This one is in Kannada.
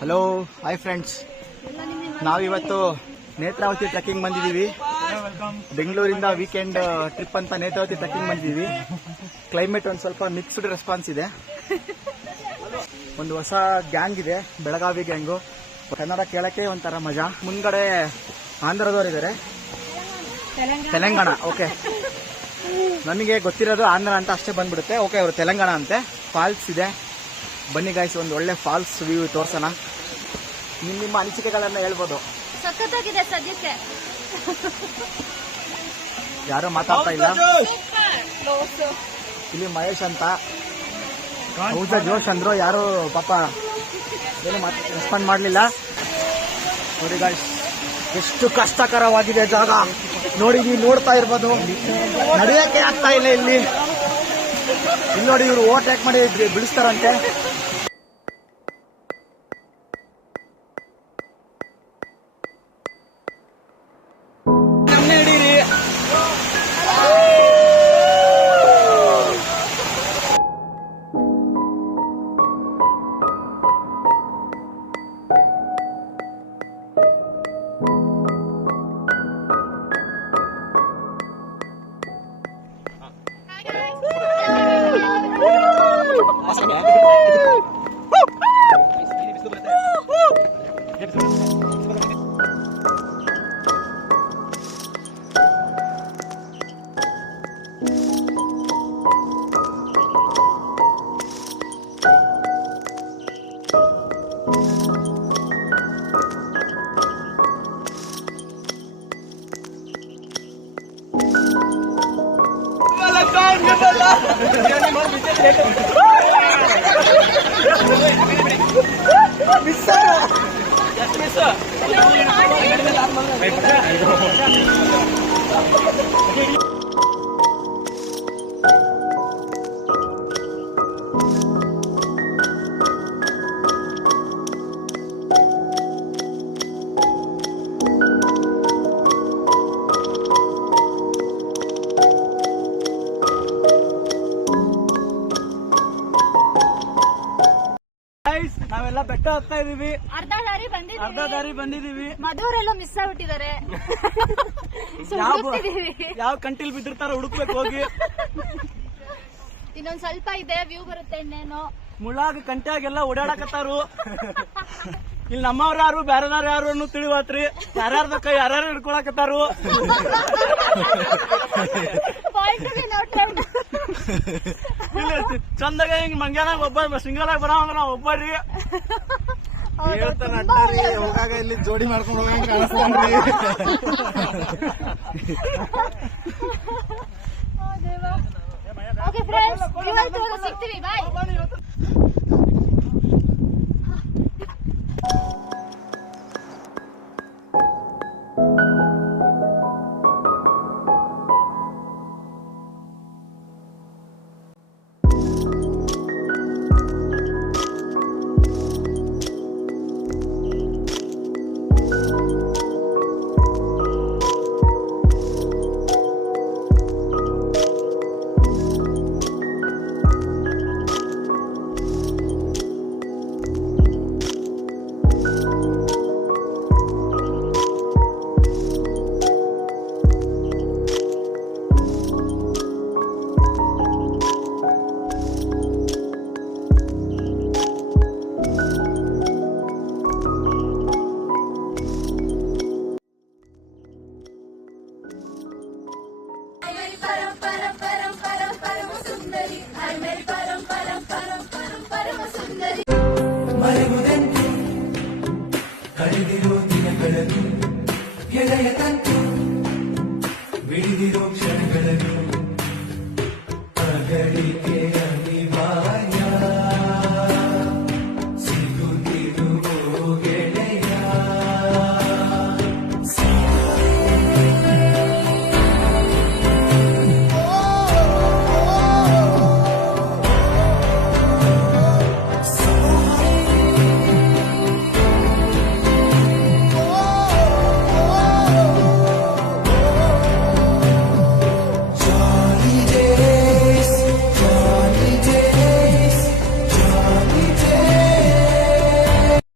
ಹಲೋ ಹಾಯ್ ಫ್ರೆಂಡ್ಸ್, ನಾವಿವತ್ತು ನೇತ್ರಾವತಿ ಟ್ರೆಕ್ಕಿಂಗ್ ಬಂದಿದ್ದೀವಿ. ಬೆಂಗಳೂರಿಂದ ವೀಕೆಂಡ್ ಟ್ರಿಪ್ ಅಂತ ನೇತ್ರಾವತಿ ಟ್ರೆಕ್ಕಿಂಗ್ ಬಂದಿದ್ದೀವಿ. ಕ್ಲೈಮೇಟ್ ಒಂದು ಸ್ವಲ್ಪ ಮಿಕ್ಸ್ಡ್ ರೆಸ್ಪಾನ್ಸ್ ಇದೆ. ಒಂದು ಹೊಸ ಗ್ಯಾಂಗ್ ಇದೆ, ಬೆಳಗಾವಿ ಗ್ಯಾಂಗು. ಕನ್ನಡ ಕೇಳಕ್ಕೆ ಒಂಥರ ಮಜಾ. ಮುಂದ್ಗಡೆ ಆಂಧ್ರದವರಿದ್ದಾರೆ, ತೆಲಂಗಾಣ. ಓಕೆ, ನನಗೆ ಗೊತ್ತಿರೋದು ಆಂಧ್ರ ಅಂತ ಅಷ್ಟೇ ಬಂದ್ಬಿಡುತ್ತೆ. ಓಕೆ, ಅವರು ತೆಲಂಗಾಣ ಅಂತೆ. ಫಾಲ್ಸ್ ಇದೆ, ಬನ್ನಿ ಗಾಯ್ಸ್, ಒಂದು ಒಳ್ಳೆ ಫಾಲ್ಸ್ ವ್ಯೂ ತೋರ್ಸೋಣ. ನಿಮ್ಮ ಅನಿಸಿಕೆಗಳನ್ನ ಹೇಳ್ಬೋದು. ಸಖತ್ತಾಗಿದೆ ಸದ್ಯಕ್ಕೆ. ಯಾರು ಮಾತಾಡ್ತಾ ಇಲ್ಲ. ಇಲ್ಲಿ ಮಹೇಶ್ ಅಂತ ಹೌದಾ ಜೋಶ್ ಅಂದ್ರು, ಯಾರು ಪಾಪ ಏನು ರೆಸ್ಪಾಂಡ್ ಮಾಡಲಿಲ್ಲ. ನೋಡಿ ಗಾಯ್ಸ್, ಎಷ್ಟು ಕಷ್ಟಕರವಾಗಿದೆ ಜಾಗ ನೋಡಿ. ನೀವು ನೋಡ್ತಾ ಇರ್ಬೋದು, ನಡೆಯಕ್ಕೆ ಆಗ್ತಾ ಇಲ್ಲ ಇಲ್ಲಿ ನೋಡಿ. ಇವರು ಓವರ್ಟೇಕ್ ಮಾಡಿ ಬಿಡಿಸ್ತಾರಂತೆ. ನಾವೆಲ್ಲ ಬೆಟ್ಟ ಹತ್ತಾ ಇದೀವಿ. ಅರ್ಧ ದಾರಿ ಬಂದಿದೀವಿ. ಮಧುರೆಲ್ಲ ಮಿಸ್ ಆಗ್ಬಿಟ್ಟಿದ್ದಾರೆ. ಯಾವ ಕಂಟಿಲ್ ಬಿದ್ದಿರ್ತಾರ ಹುಡುಕ್ಬೇಕು ಹೋಗಿ. ಇನ್ನೊಂದ್ ಸ್ವಲ್ಪ ಇದೆ, ವ್ಯೂ ಬರುತ್ತೆ. ಇನ್ನೇನು ಮುಳ್ಳಾಗ ಕಂಟ್ಯಾಗೆಲ್ಲ ಓಡಾಡಕತ್ತಾರು. ಇಲ್ಲಿ ನಮ್ಮವ್ರ ಯಾರು ಬೇರೆದಾರ ಯಾರು ಅನ್ನೋ ತಿಳಿವಾತ್ರಿ. ಯಾರ್ಯಾರ್ದ ಕೈ ಯಾರ್ಯಾರು ಹಿಡ್ಕೊಳಕತ್ತಾರು. ಚಂದಾಗ ಹಿಂಗ್ ಮಂಗ್ಯಾನಾಗ ಒಬ್ಬ ಸಿಂಗಲ್ ಆಗಿ ಬರೋ ಒಬ್ಬರಿ ಹೋಗಾಗ ಇಲ್ಲಿ ಜೋಡಿ ಮಾಡ್ಕೊಂಡು ಹೋಗಂಗ ಕಾಣಿಸ್ತಾನ್ರಿ. Okay friends, ಸಿಗ್ತೀವಿ. ಬಾಯ್. ಮರೆಯುವುದೆಂತೆ ಕಳೆದಿರುವುದು